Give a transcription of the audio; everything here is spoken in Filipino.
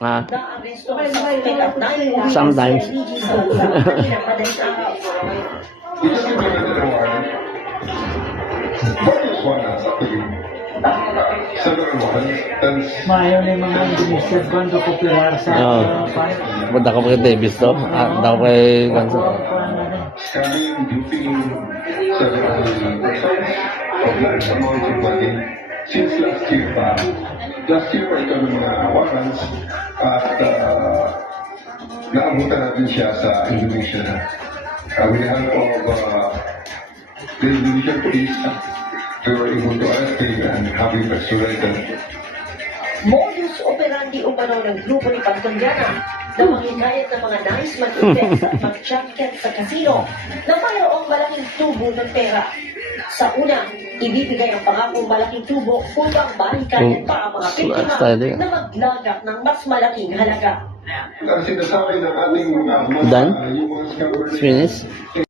Ah, Naaresto ang suspect at naiuwi Sometimes. sa LPG sa Luzon kanina madaling araw. You just implemented a warrant. What is one that's actually several warrants? That's Maayaw na yung mga Indonesian band o popular sa Oo. Punta ko kay Davis to. Punta ko kay Ganso. scamming, duping several persons of large amounts of money since last year pa. Last year pa ito ng mga warrants at naabutan natin siya sa Indonesia na. With the help of the Indonesian police, we were able to arrest him and have him extradited. Modus operandi umano ng grupo ni Pagtondiana na manghikayat ng mga nais mag-invest at mag-junket sa casino na mayroong malaking tubo ng pera. Sa una, ibibigay ang pangakong malaking tubo upang mahikayat pa ang mga biktima na maglagak ng mas malaking halaga. Ang sinasabi ng ating mga Done? yung mga scammers Finish?